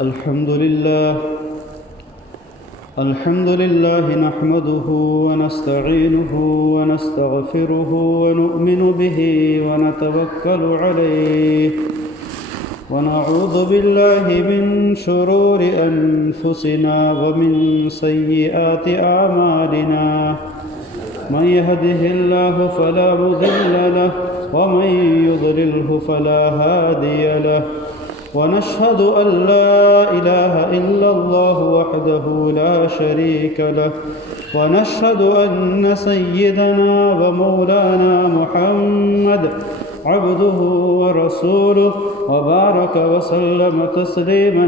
الحمد لله نحمده ونستعينه ونستغفره ونؤمن به ونتوكل عليه ونعوذ بالله من شرور أنفسنا ومن سيئات أعمالنا من يهده الله فلا مضل له ومن يضلله فلا هادي له ونشهد أن لا إله إلا الله وحده لا شريك له ونشهد أن سيدنا ومولانا محمد عبده ورسوله وبارك وسلم تسليما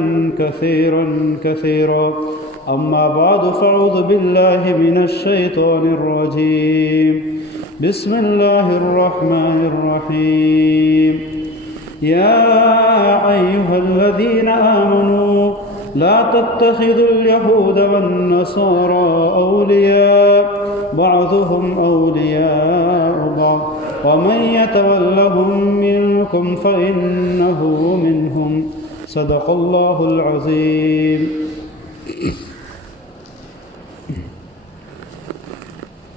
كثيرا أما بعد فأعوذ بالله من الشيطان الرجيم بسم الله الرحمن الرحيم يا أيها الذين آمنوا لا تتخذوا اليهود والنصارى أولياء بعضهم أولياء بعض ومن يتولهم منكم فإنه منهم صدق الله العظيم.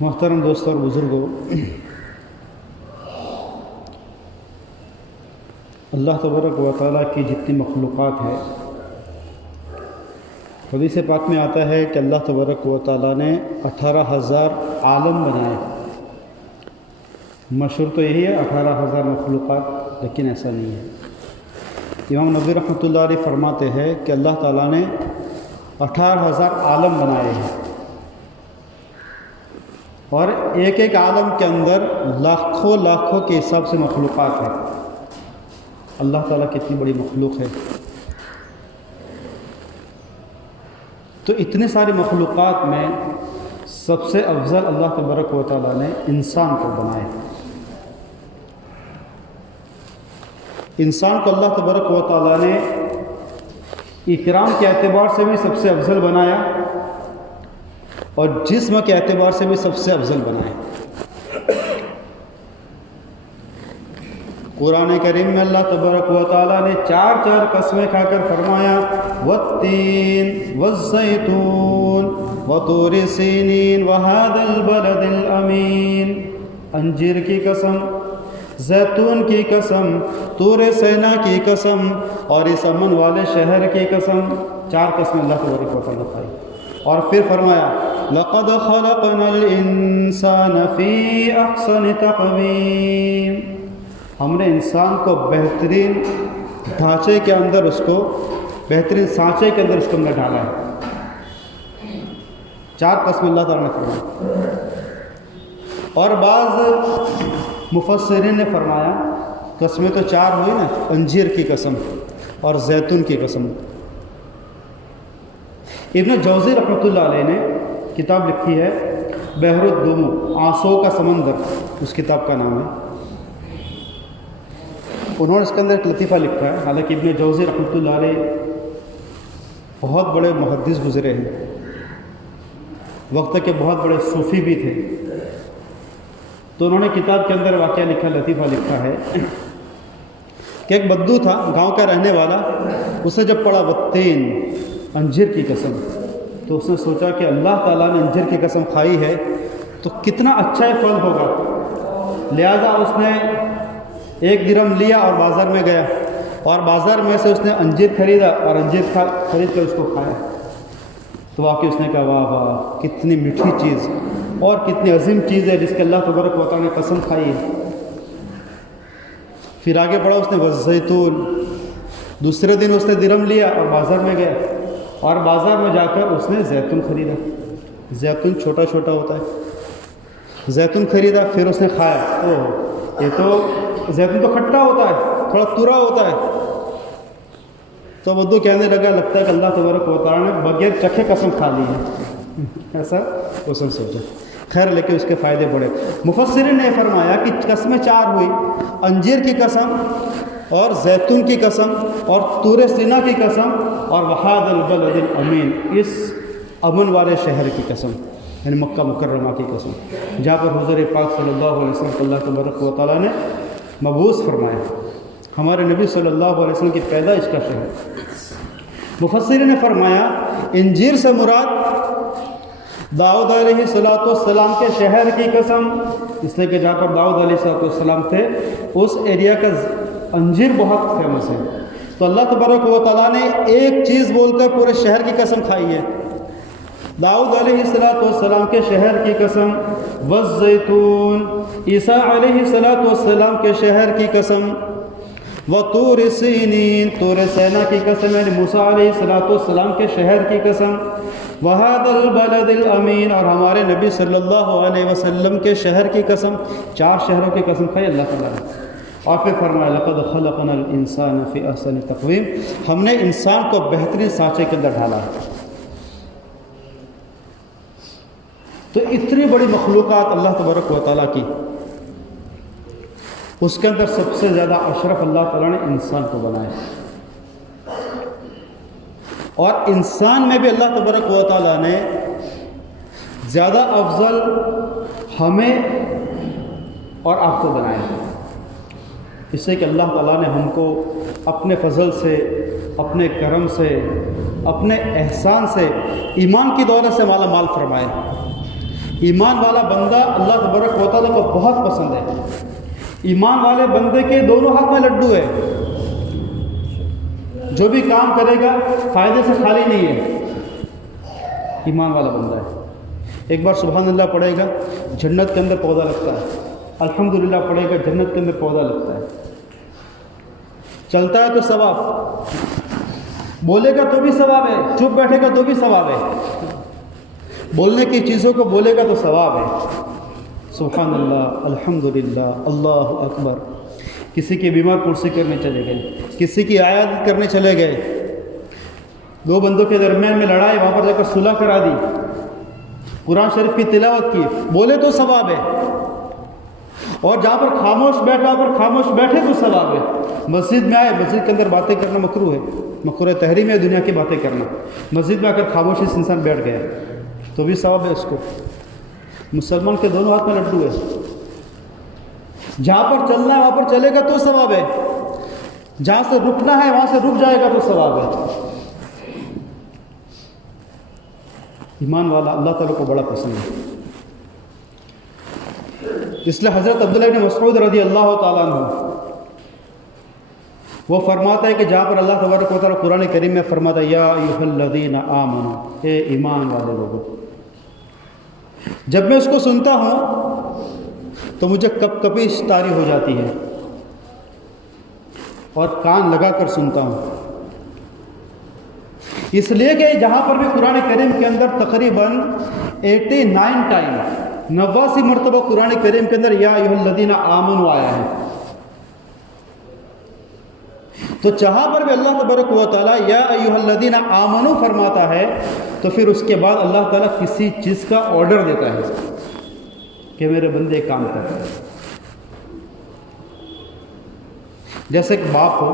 محترم دوستوں اور بزرگوں، اللہ تبارک و تعالیٰ کی جتنی مخلوقات ہے، حدیث پاک میں آتا ہے کہ اللہ تبارک و تعالیٰ نے 18,000 عالم بنائے. مشہور تو یہی ہے 18,000 مخلوقات، لیکن ایسا نہیں ہے. امام نبوی رحمۃ اللہ علیہ فرماتے ہیں کہ اللہ تعالیٰ نے 18,000 عالم بنائے ہیں، اور ایک ایک عالم کے اندر لاکھوں کے حساب سے مخلوقات ہیں. اللہ تعالیٰ کتنی بڑی مخلوق ہے. تو اتنے ساری مخلوقات میں سب سے افضل اللہ تبارک و تعالیٰ نے انسان کو بنایا. انسان کو اللہ تبارک و تعالیٰ نے اکرام کے اعتبار سے بھی سب سے افضل بنایا اور جسم کے اعتبار سے بھی سب سے افضل بنایا. قرآن کریم میں اللہ تبارک و تعالیٰ نے چار قسمیں کھا کر فرمایا والتین والزیتون وطور سینین وہذا البلد الامین. انجیر کی قسم، زیتون کی قسم، طور سینا کی قسم اور اس امن والے شہر کی قسم. چار قسمیں اللہ تبارک و تعالیٰ کھائی اور پھر فرمایا لقد خلقنا الانسان فی احسن تقویم. ہم نے انسان کو بہترین ڈھانچے کے اندر بہترین سانچے کے اندر اس کو ڈالا ہے. چار قسم اللہ تعالیٰ نے فرمایا. اور بعض مفسرین نے فرمایا قسمیں تو چار ہوئی نا، انجیر کی قسم اور زیتون کی قسم. ابن جوزی رحمۃ اللہ علیہ نے کتاب لکھی ہے بحر الدموع، آنسوؤں کا سمندر، اس کتاب کا نام ہے. انہوں نے اس کے اندر ایک لطیفہ لکھا ہے. حالانکہ ابن جوزی رحمۃ اللہ علیہ بہت بڑے محدث گزرے ہیں، وقت کے بہت بڑے صوفی بھی تھے. تو انہوں نے کتاب کے اندر واقعہ لکھا، لطیفہ لکھا ہے کہ ایک بدو تھا گاؤں کا رہنے والا. اسے جب پڑھا والتین، انجیر کی قسم، تو اس نے سوچا کہ اللہ تعالیٰ نے انجیر کی قسم کھائی ہے تو کتنا اچھا یہ پھل ہوگا. لہذا اس نے 1 درہم لیا اور بازار میں گیا اور بازار میں سے اس نے انجیر خریدا اور انجیر خرید کر اس کو کھایا. تو واقعی اس نے کہا واہ واہ، کتنی میٹھی چیز اور کتنی عظیم چیز ہے جس کے اللہ تبارک و تعالیٰ نے قسم کھائی ہے. پھر آگے بڑھا، اس نے والزیتون. دوسرے دن اس نے درہم لیا اور بازار میں گیا اور بازار میں جا کر اس نے زیتون خریدا. زیتون چھوٹا چھوٹا ہوتا ہے. زیتون خریدا، پھر اس نے کھایا. یہ تو زیتون تو کھٹا ہوتا ہے، تھوڑا تورا ہوتا ہے. تو بدو کہنے لگا لگتا ہے کہ اللہ تبارک و تعالیٰ نے بغیر چکھے قسم کھا لی ہے. ایسا اس نے سوچا. خیر، لیکن اس کے فائدے بڑے. مفسرین نے فرمایا کہ قسمیں چار ہوئی، انجیر کی قسم اور زیتون کی قسم اور طور سینا کی قسم اور وہذا البلد الامین، اس امن والے شہر کی قسم، یعنی مکہ مکرمہ کی قسم، جہاں پر حضور پاک صلی اللہ علیہ وسلم کو اللہ تبارک و تعالیٰ نے مبعوث فرمایا. ہمارے نبی صلی اللہ علیہ وسلم کی پیدائش کا شہر. مفسرین نے فرمایا انجیر سے مراد داؤد علیہ السلام کے شہر کی قسم، اس لیے کہ جہاں پر داؤد علیہ السلام تھے اس ایریا کا انجیر بہت فیمس ہے، تو اللہ تبارک و تعالیٰ نے ایک چیز بول کر پورے شہر کی قسم کھائی ہے۔ داؤد علیہ السلام کے شہر کی قسم، والزیتون عیسیٰ علیہ السلام کے شہر کی قسم، وطور سینین طور سینا کی قسم یعنی موسیٰ علیہ السلام کے شہر کی قسم، وہذا البلد الامین اور ہمارے نبی صلی اللہ علیہ وسلم کے شہر کی قسم، 4 شہروں کی قسم کھائی اللہ تعالیٰ نے، اور پھر فرمایا لقد خلقنا الانسان فی احسن تقویم، ہم نے انسان کو بہترین سانچے کے اندر ڈالا ہے۔ تو اتنی بڑی مخلوقات اللہ تبارک و تعالیٰ کی، اس کے اندر سب سے زیادہ اشرف اللہ تعالیٰ نے انسان کو بنایا، اور انسان میں بھی اللہ تبارک و تعالیٰ نے زیادہ افضل ہمیں اور آپ کو بنایا ہے، اس سے کہ اللہ تعالیٰ نے ہم کو اپنے فضل سے، اپنے کرم سے، اپنے احسان سے ایمان کی دولت سے مالا مال فرمایا۔ ایمان والا بندہ اللہ تبارک و تعالیٰ کو بہت پسند ہے، ایمان والے بندے کے دونوں ہاتھ میں لڈو ہے، جو بھی کام کرے گا فائدے سے خالی نہیں ہے، ایمان والا بندہ ہے۔ ایک بار سبحان اللہ پڑھے گا جنت کے اندر پودا لگتا ہے، الحمدللہ پڑھے گا جنت کے اندر پودا لگتا ہے، چلتا ہے تو ثواب، بولے گا تو بھی ثواب ہے، چپ بیٹھے گا تو بھی ثواب ہے، بولنے کی چیزوں کو بولے گا تو ثواب ہے۔ سبحان اللہ، الحمدللہ، اللہ اکبر۔ کسی کی بیمار پرسی کرنے چلے گئے، کسی کی عیادت کرنے چلے گئے، 2 بندوں کے درمیان میں لڑائی، وہاں پر جا کر صلح کرا دی، قرآن شریف کی تلاوت کی، بولے تو ثواب ہے، اور جہاں پر خاموش بیٹھا پر خاموش بیٹھے تو ثواب ہے۔ مسجد میں آئے، مسجد کے اندر باتیں کرنا مکروہ ہے، مکروہ تحریم ہے دنیا کی باتیں کرنا، مسجد میں آ کر خاموشی سے انسان بیٹھ گیا تو بھی ثواب ہے اس کو۔ مسلمان کے دونوں ہاتھ میں لڈو ہے، جہاں پر چلنا ہے وہاں پر چلے گا تو ثواب ہے، جہاں سے رکنا ہے وہاں سے رک جائے گا تو ثواب ہے۔ ایمان والا اللہ تعالیٰ کو بڑا پسند ہے، اس لیے حضرت عبداللہ بن مسعود رضی اللہ تعالیٰ عنہ وہ فرماتا ہے کہ جہاں پر اللہ تبارک و تعالیٰ قرآن کریم میں فرماتا ہے یا ایھا الذین آمنوا، اے ایمان والے لوگوں، جب میں اس کو سنتا ہوں تو مجھے کپ کپی طاری ہو جاتی ہے اور کان لگا کر سنتا ہوں، اس لیے کہ جہاں پر بھی قرآن کریم کے اندر تقریباً 89 ٹائم، 89 مرتبہ قرآن کریم کے اندر یا ایھا الذین آمنوا آیا ہے، تو جہاں پر بھی اللہ تبارک و تعالیٰ یا ایھا الذین آمنوا فرماتا ہے تو پھر اس کے بعد اللہ تعالیٰ کسی چیز کا آرڈر دیتا ہے کہ میرے بندے کام کر۔ جیسے ایک باپ ہو،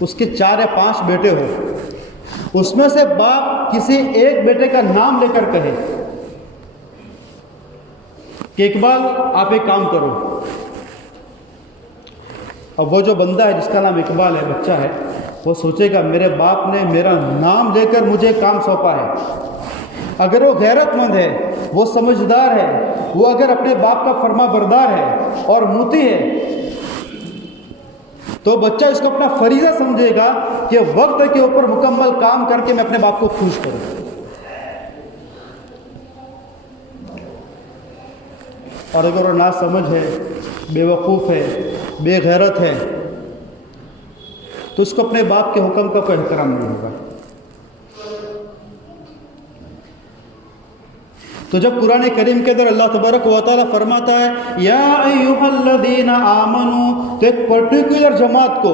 اس کے 4 یا 5 بیٹے ہو، اس میں سے باپ کسی ایک بیٹے کا نام لے کر کہے کہ اقبال آپ ایک کام کرو، اب وہ جو بندہ ہے جس کا نام اقبال ہے، بچہ ہے، وہ سوچے گا میرے باپ نے میرا نام لے کر مجھے کام سونپا ہے۔ اگر وہ غیرت مند ہے، وہ سمجھدار ہے، وہ اگر اپنے باپ کا فرما بردار ہے اور موتی ہے، تو بچہ اس کو اپنا فریضہ سمجھے گا کہ وقت کے اوپر مکمل کام کر کے میں اپنے باپ کو خوش کروں۔ اور اگر وہ ناسمجھ ہے، بے وقوف ہے، بے غیرت ہے، تو اس کو اپنے باپ کے حکم کا کوئی احترام نہیں ہوگا۔ تو جب قرآن کریم کے اندر اللہ تبارک و تعالیٰ فرماتا ہے یا ایھا الذین آمنوا، تو ایک پرٹیکولر جماعت کو،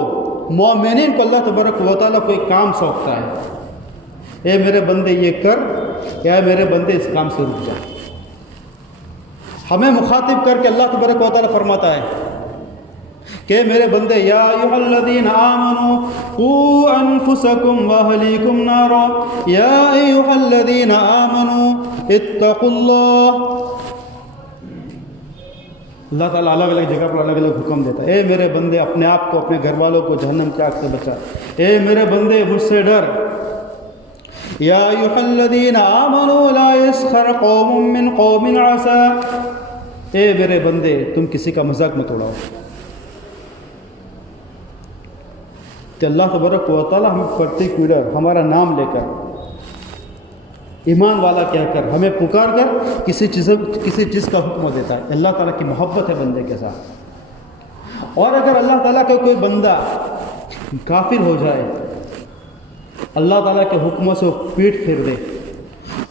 مومنین کو اللہ تبارک و تعالیٰ کوئی کام سونپتا ہے، اے میرے بندے یہ کر، یا میرے بندے اس کام سے رک جا۔ ہمیں مخاطب کر کے اللہ تبارک و تعالیٰ فرماتا ہے کہ میرے بندے یا ایھا الذین آمنوا قوا انفسکم واہلیکم نارا، یا ایھا الذین آمنوا اتقوا اللہ۔ اللہ تعالیٰ الگ الگ جگہ پر الگ الگ حکم دیتا ہے، اے میرے بندے اپنے آپ کو، اپنے گھر والوں کو جہنم کی آگ سے بچا، اے میرے بندے مجھ سے ڈر، یا ایھا الذین آمنوا لا یسخر قوم من قوم عسى، اے میرے بندے تم کسی کا مذاق مت اڑاؤ. کہ اللہ تبارک و تعالیٰ ہمیں پرٹیکولر ہمارا نام لے کر، ایمان والا کہہ کر، ہمیں پکار کر کسی چیز کا حکم دیتا ہے. اللہ تعالیٰ کی محبت ہے بندے کے ساتھ. اور اگر اللہ تعالیٰ کا کوئی بندہ کافر ہو جائے، اللہ تعالیٰ کے حکموں سے وہ پیٹ پھیر دے،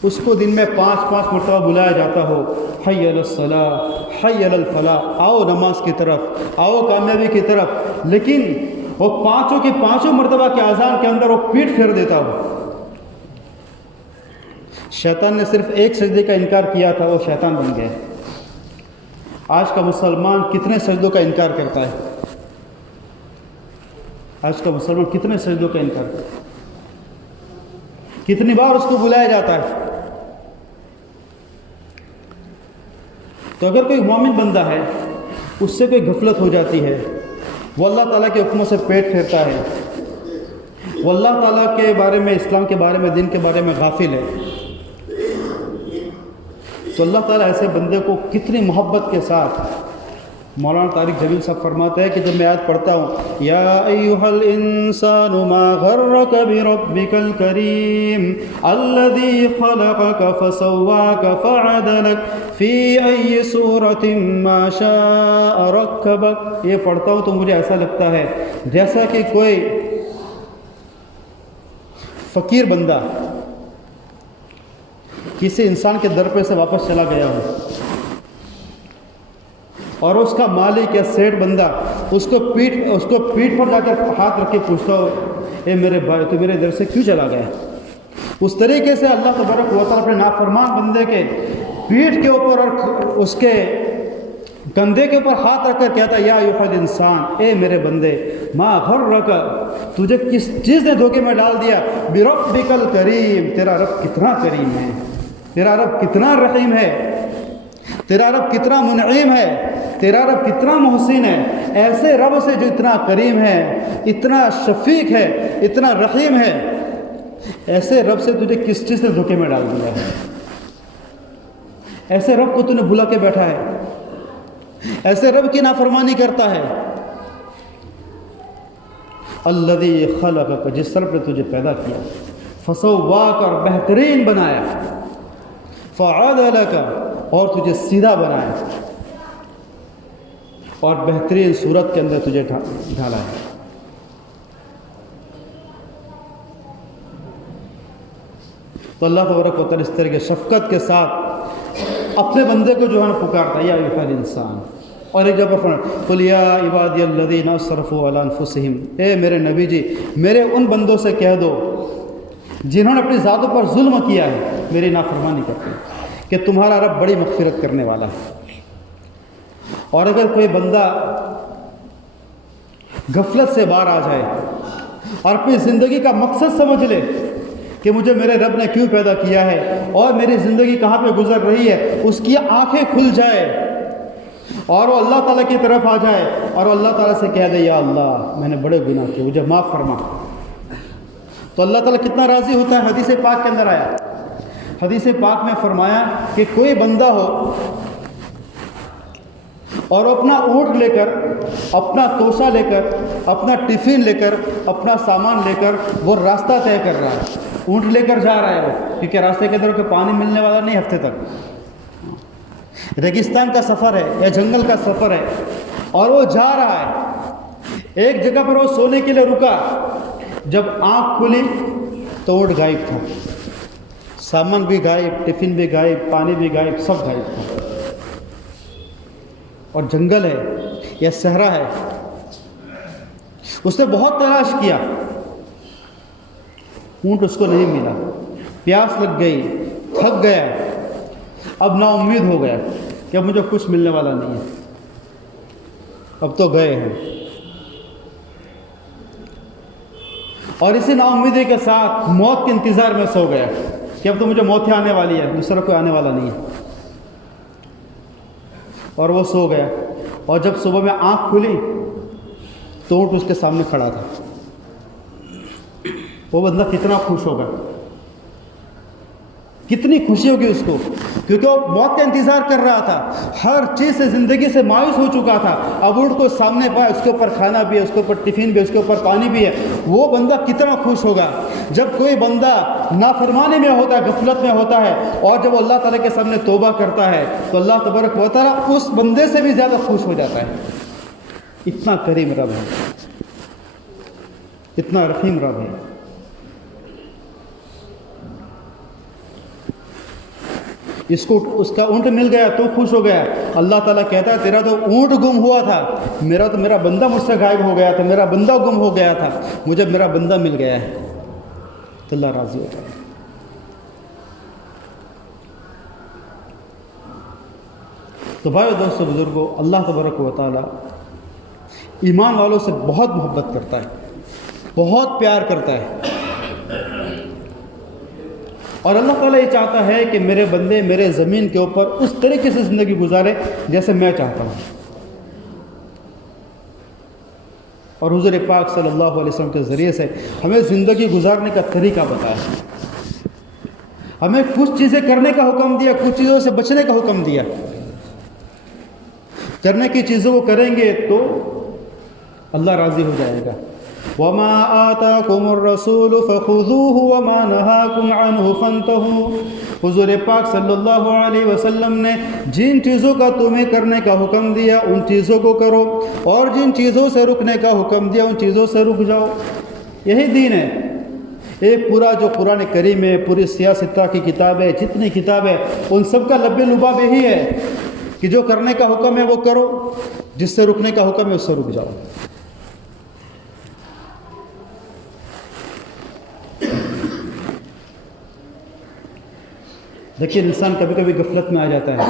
اس کو دن میں 5 مرتبہ بلایا جاتا ہو، حی علی الصلاۃ، حی علی الفلاح، آؤ نماز کی طرف، آؤ کامیابی کی طرف، لیکن وہ پانچوں کی پانچوں مرتبہ کے اذان کے اندر وہ پیٹ پھیر دیتا ہو. شیطان نے صرف ایک سجدے کا انکار کیا تھا، وہ شیطان بن گیا. آج کا مسلمان کتنے سجدوں کا انکار کرتا ہے؟ آج کا مسلمان کتنے سجدوں کا انکار کرتا ہے؟ کتنی بار اس کو بلایا جاتا ہے؟ تو اگر کوئی مومن بندہ ہے، اس سے کوئی غفلت ہو جاتی ہے، وہ اللہ تعالیٰ کے حکموں سے پیٹ پھیرتا ہے، وہ اللہ تعالیٰ کے بارے میں، اسلام کے بارے میں، دین کے بارے میں غافل ہے، تو اللہ تعالیٰ ایسے بندے کو کتنی محبت کے ساتھ، مولانا طارق جمیل صاحب فرماتے ہیں کہ جب میں آیت پڑھتا ہوں، یا ایھا الانسان ما غرک بربک الکریم الذی خلقک فسواک فعدلک فی ای صورت ما شاء رکبک. یہ پڑھتا ہوں تو مجھے ایسا لگتا ہے جیسا کہ کوئی فقیر بندہ کسی انسان کے در پہ سے واپس چلا گیا ہو، اور اس کا مالک یا سیٹ بندہ اس کو پیٹھ پر جا کر ہاتھ رکھ کے پوچھتا ہو، اے میرے بھائی تو میرے در سے کیوں چلا گیا؟ اس طریقے سے اللہ تبارک و تعالیٰ اپنے نافرمان بندے کے پیٹھ کے اوپر اور اس کے کندھے کے اوپر ہاتھ رکھ کر کہتا ہے، یا ایھا الانسان، اے میرے بندے، ما غرک، تجھے کس چیز نے دھوکے میں ڈال دیا، بربک الکریم، تیرا رب کتنا کریم ہے، تیرا رب کتنا رحیم ہے، تیرا رب کتنا منعم ہے، تیرا رب کتنا محسن ہے. ایسے رب سے جو اتنا کریم ہے، اتنا شفیق ہے، اتنا رحیم ہے، ایسے رب سے تجھے کس چیز نے دھوکے میں ڈال دیا ہے؟ ایسے رب کو تو نے بھلا کے بیٹھا ہے، ایسے رب کی نافرمانی کرتا ہے. الذی خلقک، جس رب نے تجھے پیدا کیا، فسواک، اور بہترین بنایا، فعدلک، اور تجھے سیدھا بنایا، اور بہترین صورت کے اندر تجھے ڈھالا ہے. تو اللہ تبارک و تعالیٰ اس طرح کے شفقت کے ساتھ اپنے بندے کو جو ہے نا پکارتا ہے، یا ایھا الانسان. اور ایک جگہ فرمایا، قل یا عبادی الذین اسرفوا علی انفسہم، اے میرے نبی جی میرے ان بندوں سے کہہ دو جنہوں نے اپنی ذاتوں پر ظلم کیا ہے، میری نافرمانی کرتے ہیں، کہ تمہارا رب بڑی مغفرت کرنے والا ہے. اور اگر کوئی بندہ غفلت سے باہر آ جائے اور اپنی زندگی کا مقصد سمجھ لے کہ مجھے میرے رب نے کیوں پیدا کیا ہے اور میری زندگی کہاں پہ گزر رہی ہے، اس کی آنکھیں کھل جائے اور وہ اللہ تعالیٰ کی طرف آ جائے اور اللہ تعالیٰ سے کہہ دے، یا اللہ میں نے بڑے گناہ کیے، مجھے معاف فرما، تو اللہ تعالیٰ کتنا راضی ہوتا ہے. حدیث پاک کے اندر آیا، حدیث پاک میں فرمایا کہ کوئی بندہ ہو اور اپنا اونٹ لے کر، اپنا توشہ لے کر، اپنا ٹفن لے کر، اپنا سامان لے کر وہ راستہ طے کر رہا ہے، اونٹ لے کر جا رہا ہے وہ، کیونکہ راستے کے اندر کوئی پانی ملنے والا نہیں ہفتے تک، ریگستان کا سفر ہے یا جنگل کا سفر ہے، اور وہ جا رہا ہے. ایک جگہ پر وہ سونے کے لیے رکا، جب آنکھ کھلی تو اونٹ غائب تھا، سامان بھی غائب، ٹفن بھی غائب، پانی بھی غائب، سب غائب تھا. اور جنگل ہے یا صحرا ہے، اس نے بہت تلاش کیا، اونٹ اس کو نہیں ملا، پیاس لگ گئی، تھک گیا، اب نا امید ہو گیا کہ اب مجھے کچھ ملنے والا نہیں ہے، اب تو گئے ہیں. اور اسی نا امیدی کے ساتھ موت کے انتظار میں سو گیا کہ اب تو مجھے موت ہی آنے والی ہے، دوسرا کوئی آنے والا نہیں ہے. اور وہ سو گیا، اور جب صبح میں آنکھ کھلی تو اونٹ اس کے سامنے کھڑا تھا. وہ بندہ کتنا خوش ہوگا کتنی خوشی ہوگی اس کو، کیونکہ وہ موت کا انتظار کر رہا تھا، ہر چیز سے زندگی سے مایوس ہو چکا تھا، اب اونٹ کو سامنے پایا، اس کے اوپر کھانا بھی ہے، اس کے اوپر ٹفن بھی ہے، اس کے اوپر پانی بھی ہے، وہ بندہ کتنا خوش ہوگا۔ جب کوئی بندہ نافرمانی میں ہوتا ہے، غفلت میں ہوتا ہے، اور جب وہ اللہ تعالیٰ کے سامنے توبہ کرتا ہے تو اللہ تبارک و تعالیٰ اس بندے سے بھی زیادہ خوش ہو جاتا ہے۔ اتنا کریم رب ہے، اتنا رحیم رب ہے۔ اس کو اس کا اونٹ مل گیا تو خوش ہو گیا۔ اللہ تعالیٰ کہتا ہے تیرا تو اونٹ گم ہوا تھا، میرا بندہ مجھ سے غائب ہو گیا تھا، میرا بندہ گم ہو گیا تھا، مجھے میرا بندہ مل گیا ہے، تو اللہ راضی ہوتا ہے۔ تو بھائیو دوستو بزرگوں، اللہ تبارک و تعالیٰ ایمان والوں سے بہت محبت کرتا ہے، بہت پیار کرتا ہے، اور اللہ تعالیٰ یہ چاہتا ہے کہ میرے بندے میرے زمین کے اوپر اس طریقے سے زندگی گزارے جیسے میں چاہتا ہوں۔ اور حضور پاک صلی اللہ علیہ وسلم کے ذریعے سے ہمیں زندگی گزارنے کا طریقہ بتایا، ہمیں کچھ چیزیں کرنے کا حکم دیا، کچھ چیزوں سے بچنے کا حکم دیا۔ کرنے کی چیزوں کو کریں گے تو اللہ راضی ہو جائے گا۔ وَمَا آتَاكُمُ الرَّسُولُ فَخُذُوهُ وَمَا نَهَاكُمْ عَنْهُ فَانْتَهُوا۔ حضور پاک صلی اللہ علیہ وسلم نے جن چیزوں کا تمہیں کرنے کا حکم دیا ان چیزوں کو کرو، اور جن چیزوں سے رکنے کا حکم دیا ان چیزوں سے رک جاؤ۔ یہی دین ہے۔ ایک پورا جو قرآن کریم ہے، پوری سیاستہ کی کتاب ہے، جتنی کتاب ہے، ان سب کا لب لباب یہی ہے کہ جو کرنے کا حکم ہے وہ کرو، جس سے رکنے کا حکم ہے اس سے رک جاؤ۔ لیکن انسان کبھی کبھی غفلت میں آ جاتا ہے،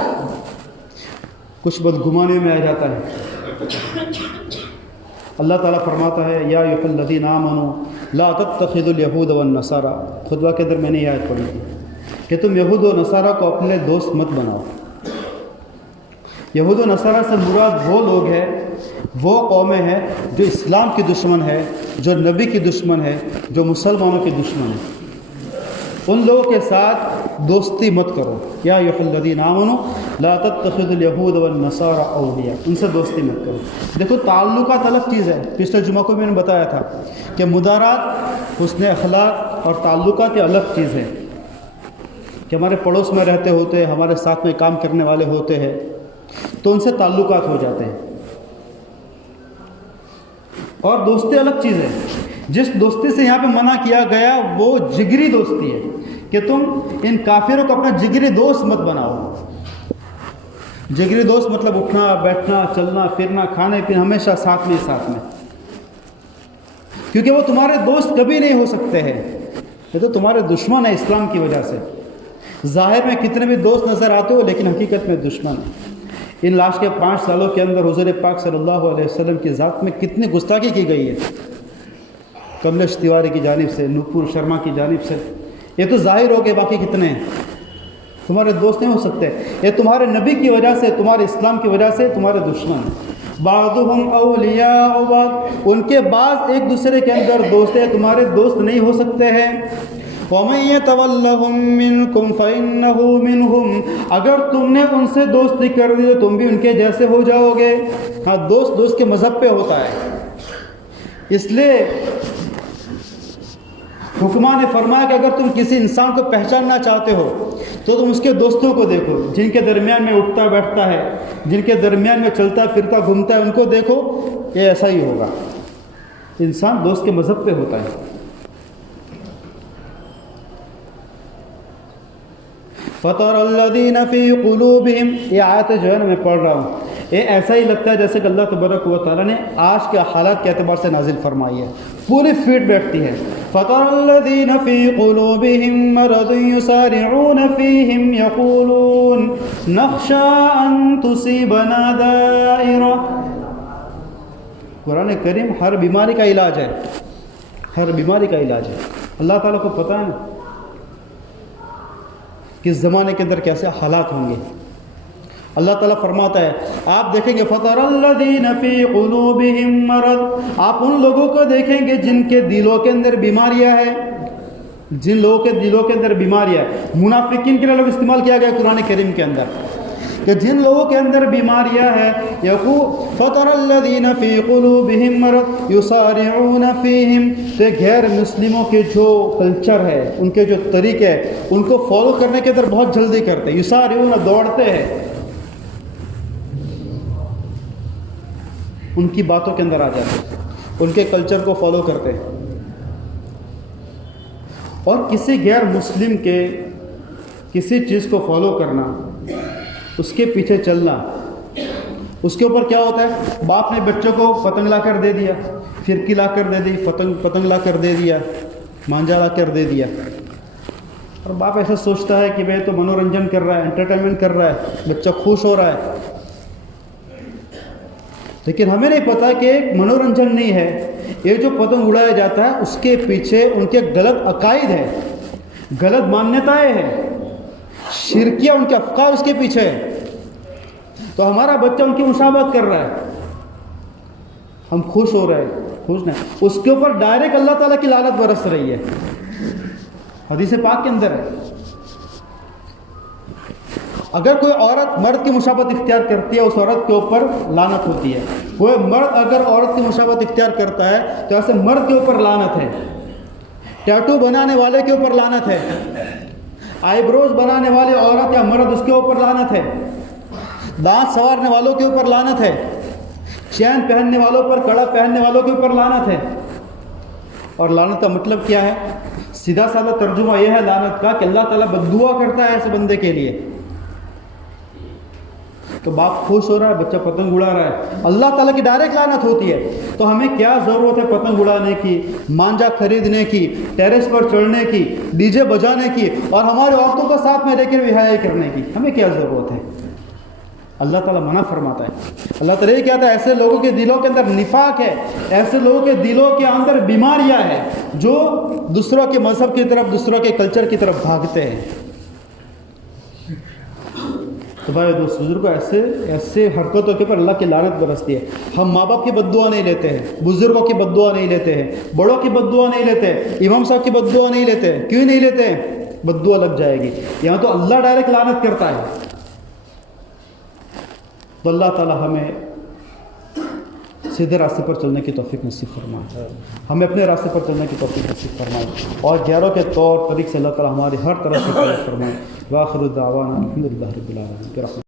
کچھ بدگمانی میں آ جاتا ہے۔ اللہ تعالیٰ فرماتا ہے یا ایھا الذین آمنوا لا تتخذوا اليہود والنصارى، خطبہ کے اندر میں نے یہ آیت پڑھی تھی کہ تم یہود و نصارہ کو اپنے دوست مت بناؤ۔ یہود و نصارہ سے مراد وہ لوگ ہیں، وہ قومیں ہیں جو اسلام کی دشمن ہے، جو نبی کی دشمن ہے، جو مسلمانوں کی دشمن ہے۔ ان لوگوں کے ساتھ دوستی مت کرو۔ یا ایھا الذین آمنوا لا تتخذوا اليہود والنصارى اولیاء، ان سے دوستی مت کرو۔ دیکھو تعلقات الگ چیز ہے، پچھلے جمعہ کو میں نے بتایا تھا کہ مدارات، حسن اخلاق اور تعلقات یہ الگ چیز ہے، کہ ہمارے پڑوس میں رہتے ہوتے ہیں، ہمارے ساتھ میں کام کرنے والے ہوتے ہیں تو ان سے تعلقات ہو جاتے ہیں، اور دوستی الگ چیز ہے۔ جس دوستی سے یہاں پہ منع کیا گیا وہ جگری دوستی ہے، کہ تم ان کافروں کو اپنا جگری دوست مت بناؤ۔ جگری دوست مطلب اٹھنا بیٹھنا چلنا پھرنا کھانے پینا ہمیشہ ساتھ میں، کیونکہ وہ تمہارے دوست کبھی نہیں ہو سکتے ہیں، یہ تو تمہارے دشمن ہے اسلام کی وجہ سے۔ ظاہر میں کتنے بھی دوست نظر آتے ہو لیکن حقیقت میں دشمن ہے۔ ان لاسٹ کے 5 سالوں کے اندر حضور پاک صلی اللہ علیہ وسلم کی ذات میں کتنی گستاخی کی گئی ہے، کملیش تیواری کی جانب سے، نوپور شرما کی جانب سے۔ یہ تو ظاہر ہو گئے، باقی کتنے ہیں تمہارے دوست نہیں ہو سکتے۔ یہ تمہارے نبی کی وجہ سے، تمہارے اسلام کی وجہ سے تمہارے دشمن ہیں۔ بعضهم اولیاء بعض، ان کے بعض ایک دوسرے کے اندر دوست ہیں، تمہارے دوست نہیں ہو سکتے ہیں۔ وَمَن يَتَوَلَّهُم مِّنكُمْ فَإِنَّهُ مِنْهُمْ، اگر تم نے ان سے دوستی کر دی تو تم بھی ان کے جیسے ہو جاؤ گے۔ ہاں، دوست کے مذہب پہ ہوتا ہے، اس لیے حکماء نے فرمایا کہ اگر تم کسی انسان کو پہچاننا چاہتے ہو تو تم اس کے دوستوں کو دیکھو، جن کے درمیان میں اٹھتا بیٹھتا ہے، جن کے درمیان میں چلتا پھرتا گھومتا ہے، ان کو دیکھو، یہ ایسا ہی ہوگا۔ انسان دوست کے مذہب پہ ہوتا ہے۔ فَتَرَى الَّذِينَ فِي قُلُوبِهِمْ، یہ آیت جو ہے نا میں پڑھ رہا ہوں، یہ ایسا ہی لگتا ہے جیسے کہ اللہ تبارک و تعالیٰ نے آج کے حالات کے اعتبار سے نازل فرمائی ہے، پوری فیٹ بیٹھتی ہے۔ فَتَرَى الَّذِينَ فِي قُلُوبِهِمْ مَرَضٌ يُسَارِعُونَ فِيهِمْ يَقُولُونَ نَخْشَىٰ أَن تُصِيبَنَا دَائِرَةٌ۔ قرآن کریم ہر بیماری کا علاج ہے، ہر بیماری کا علاج ہے۔ اللہ تعالیٰ کو پتہ ہے نا کس زمانے کے اندر کیسے حالات ہوں گے۔ اللہ تعالیٰ فرماتا ہے، آپ دیکھیں گے فَتَرَى الَّذِينَ فِي قُلُوبِهِمْ مَرَضٌ، آپ ان لوگوں کو دیکھیں گے جن کے دلوں کے اندر بیماریاں ہیں۔ جن لوگوں کے دلوں کے اندر بیماریاں ہے، منافقین کے لیے لفظ استعمال کیا گیا قرآن کریم کے اندر کہ جن لوگوں کے اندر بیماریاں ہیں، فَتَرَى الَّذِينَ فِي قُلُوبِهِم مَّرَضٌ يُسَارِعُونَ فِيهِمْ، کہ غیر مسلموں کے جو کلچر ہے، ان کے جو طریقے ہیں، ان کو فالو کرنے کے اندر بہت جلدی کرتے ہیں، یسارعون دوڑتے ہیں، ان کی باتوں کے اندر آ جاتے ہیں، ان کے کلچر کو فالو کرتے ہیں۔ اور کسی غیر مسلم کے کسی چیز کو فالو کرنا، اس کے پیچھے چلنا، اس کے اوپر کیا ہوتا ہے؟ باپ نے بچوں کو پتنگ لا کر دے دیا، فرقی لا کر دے دی، پتنگ لا کر دے دیا، مانجا لا کر دے دیا، اور باپ ایسا سوچتا ہے کہ بھئی تو منورنجن کر رہا ہے، انٹرٹینمنٹ کر رہا ہے، بچہ خوش ہو رہا ہے، لیکن ہمیں نہیں پتا کہ ایک منورنجن نہیں ہے، یہ جو پتنگ اڑایا جاتا ہے اس کے پیچھے ان کے غلط عقائد ہے، غلط مانیتائیں ہیں، شرکیہ ان کے افکار اس کے پیچھے ہے۔ تو ہمارا بچہ ان کی مشابہت کر رہا ہے، ہم خوش ہو رہے ہیں، خوش نہیں، اس کے اوپر ڈائریکٹ اللہ تعالیٰ کی لعنت برس رہی ہے، حدیث پاک کے اندر ہے۔ اگر کوئی عورت مرد کی مشابہت اختیار کرتی ہے، اس عورت کے اوپر لعنت ہوتی ہے۔ کوئی مرد اگر عورت کی مشابہت اختیار کرتا ہے تو ایسے مرد کے اوپر لعنت ہے، ٹیٹو بنانے والے کے اوپر لعنت ہے، آئی بروز بنانے والے عورت یا مرد اس کے اوپر لعنت ہے، دانت سنوارنے والوں کے اوپر لعنت ہے، چین پہننے والوں پر، کڑا پہننے والوں کے اوپر لعنت ہے۔ اور لعنت کا مطلب کیا ہے؟ سیدھا سادہ ترجمہ یہ ہے لعنت کا کہ اللہ تعالیٰ بد دعا کرتا ہے ایسے بندے کے لیے۔ تو باپ خوش ہو رہا ہے، بچہ پتنگ اڑا رہا ہے، اللہ تعالیٰ کی ڈائریکٹ لعنت ہوتی ہے۔ تو ہمیں کیا ضرورت ہے پتنگ اڑانے کی، مانجا خریدنے کی، ٹیرس پر چڑھنے کی، ڈی جے بجانے کی، اور ہمارے عورتوں کو ساتھ میں لے کر رہائی کرنے کی؟ ہمیں کیا ضرورت ہے؟ اللہ تعالیٰ منع فرماتا ہے۔ اللہ تعالیٰ یہ کہتا ہے ایسے لوگوں کے دلوں کے اندر نفاق ہے، ایسے لوگوں کے دلوں کے اندر بیماریاں ہیں جو دوسروں کے مذہب کی طرف، دوسروں کے کلچر کی طرف بھاگتے ہیں۔ تو بھائی دوست بزرگوں، ایسے حرکتوں کے اوپر اللہ کی لعنت برستی ہے۔ ہم ماں باپ کی بد دعا نہیں لیتے ہیں، بزرگوں کی بد دعا نہیں لیتے ہیں، بڑوں کی بد دعا نہیں لیتے ہیں، امام صاحب کی بد دعا نہیں لیتے ہیں۔ کیوں نہیں لیتے ہیں؟ بد دعا لگ جائے گی، یہاں تو اللہ ڈائریکٹ لعنت کرتا ہے۔ تو اللہ تعالی ہمیں سیدھے راستے پر چلنے کی توفیق نصیب فرمائے، ہمیں اپنے راستے پر چلنے کی توفیق نصیب فرمائے، اور غیروں کے طور طریق سے اللہ تعالی ہماری ہر طرح سے مدد فرمائے۔ وآخر دعوانا الحمدللہ رب العالمین۔